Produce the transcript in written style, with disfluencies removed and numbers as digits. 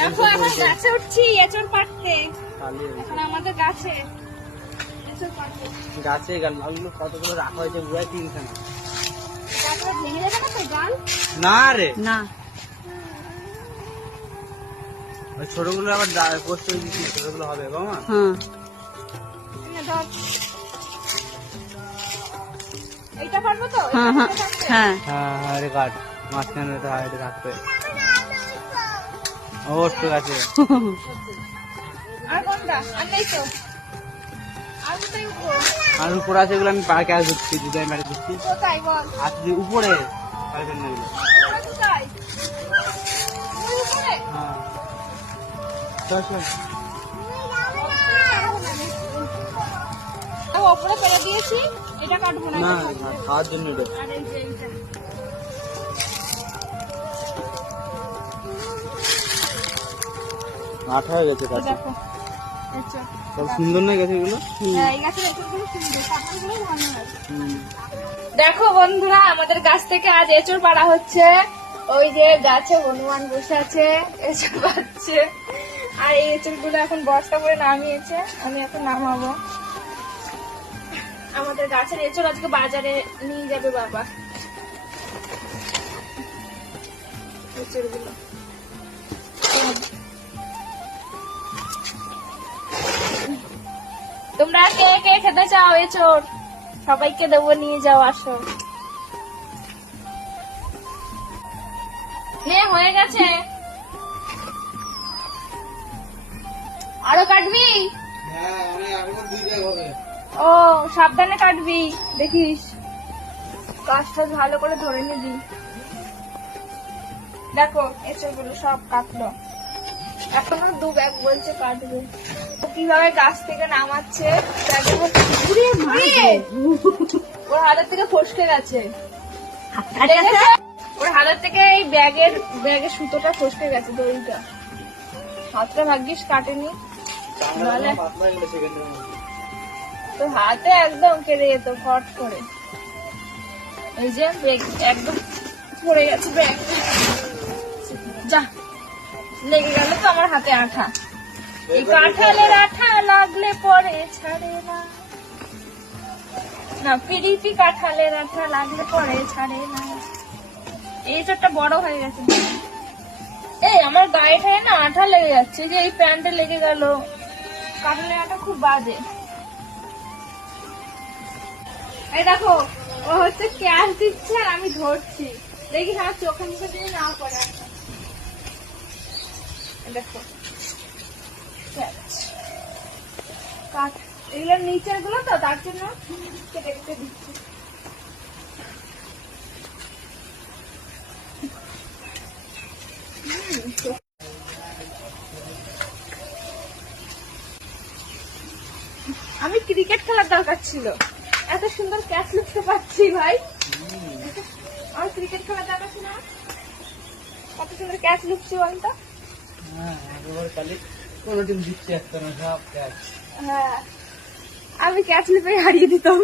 দেখো এখন গাছে উঠছি এঁচড় পাড়তে। এখন আমাদের গাছে এঁচড় পাড়তে। গাছে গালগুলো কতগুলো রাখা হয়েছে বুড়াই তিনখানা। গাছটা ভেঙে যাবে না তো গাল? না রে না, ওই ছোটগুলো আবার পোস্ট হয়ে দিচ্ছি, ছোটগুলো হবে বাবা। হ্যাঁ ধর এইটা পারবো তো? হ্যাঁ হ্যাঁ হ্যাঁ হ্যাঁ হ্যাঁ রে কাট মাঝখানে এটা রাখবে। অবশ্য গাছে আর কোনটা? আর নেই তো? আর কোথায় উঠবো? আর উপরে আছে এগুলো আমি পার্কে আস দিচ্ছি, দুটাই মেরে দিচ্ছি। কোথায় বল? আর যদি উপরে পারবেন না এগুলো। কোথায়? ওই উপরে? হ্যাঁ চল চল। ওপরে ফেলে দিয়েছি, এটা কাটবো না। না এটা কাটবো। খাওয়ার জন্য এটা আর এই যে এইটা। আঠা হয়ে গেছে এই গাছে। দেখো এঁচড়। কত সুন্দর না গেছে এগুলো। হ্যাঁ, এই গাছের এঁচড়গুলো সুন্দর, পাতাগুলো ভালো লাগে। দেখো বন্ধুরা, আমাদের গাছ থেকে আজ এঁচড় পাড়া হচ্ছে। ওই যে গাছে হনুমান বসে আছে, এঁচড় পাচ্ছে। আর এই এঁচড় গুলো এখন বস্তা করে নামিয়েছে, আমি এখন নামাবো। আমাদের গাছের এঁচড় আজকে বাজারে নিয়ে যাবে বাবা। এঁচড় গুলো তোমরা কে কে খেতে চাও এঁচড়? সবাইকে দেবো, নিয়ে যাও, আসো। হয়ে গেছে, আরো কাটবি? ও সাবধানে কাটবি, দেখিস গাছটা ভালো করে ধরে নিবি। দেখো এঁচড় গুলো সব কাটলো, এখনো 2 ব্যাগ বলছে কাটবে। ও কিভাবে গাছ থেকে নামাচ্ছে, ব্যাগের মধ্যে ওর হাতের থেকে ফসকে গেছে। দেখেছো? ওর হাতের থেকে এই ব্যাগের সুতোটা ফসকে গেছে, দড়িটা। হাতটা ভাগ্যিস কাটেনি, নাহলে তো হাতে একদম কেটে যেত ফট করে। এই যে ব্যাগ একদম পড়ে গেছে, ব্যাগ যা লেগে গেল তো আমার হাতে আঠা। এই কাঁঠালের আঠা লাগলে পরে ছাড়ে না, না পিড়িতি কাঁঠালের আঠা লাগলে পরে ছাড়ে না। এই চোরটা বড় হয়ে গেছে। এই আমার গায়ে ঠায়ে না আঠা লেগে যাচ্ছে, যে এই প্যান্টে লেগে গেল। কাঁঠালের আঠা খুব বাজে। এই দেখো, ও হচ্ছে ক্যাশ দিচ্ছে আর আমি ধরছি, দেখি আমার চোখে মুখে দিয়ে না পড়ে। দেখো কাঠ, এগুলোর নিচের গুলো তো, তার জন্য কেটে কেটে দিচ্ছি। আমি ক্রিকেট খেলার দরকার ছিল, এত সুন্দর ক্যাচ লুকতে পারছি ভাই। আমার ক্রিকেট খেলার দরকার ছিল, কত সুন্দর ক্যাচ লুকছি বলতো। কোনো টিম দিচ্ছে একটা না সব ক্যাচ। হ্যাঁ, আমি ক্যাচ লিপে হারিয়ে দিতাম।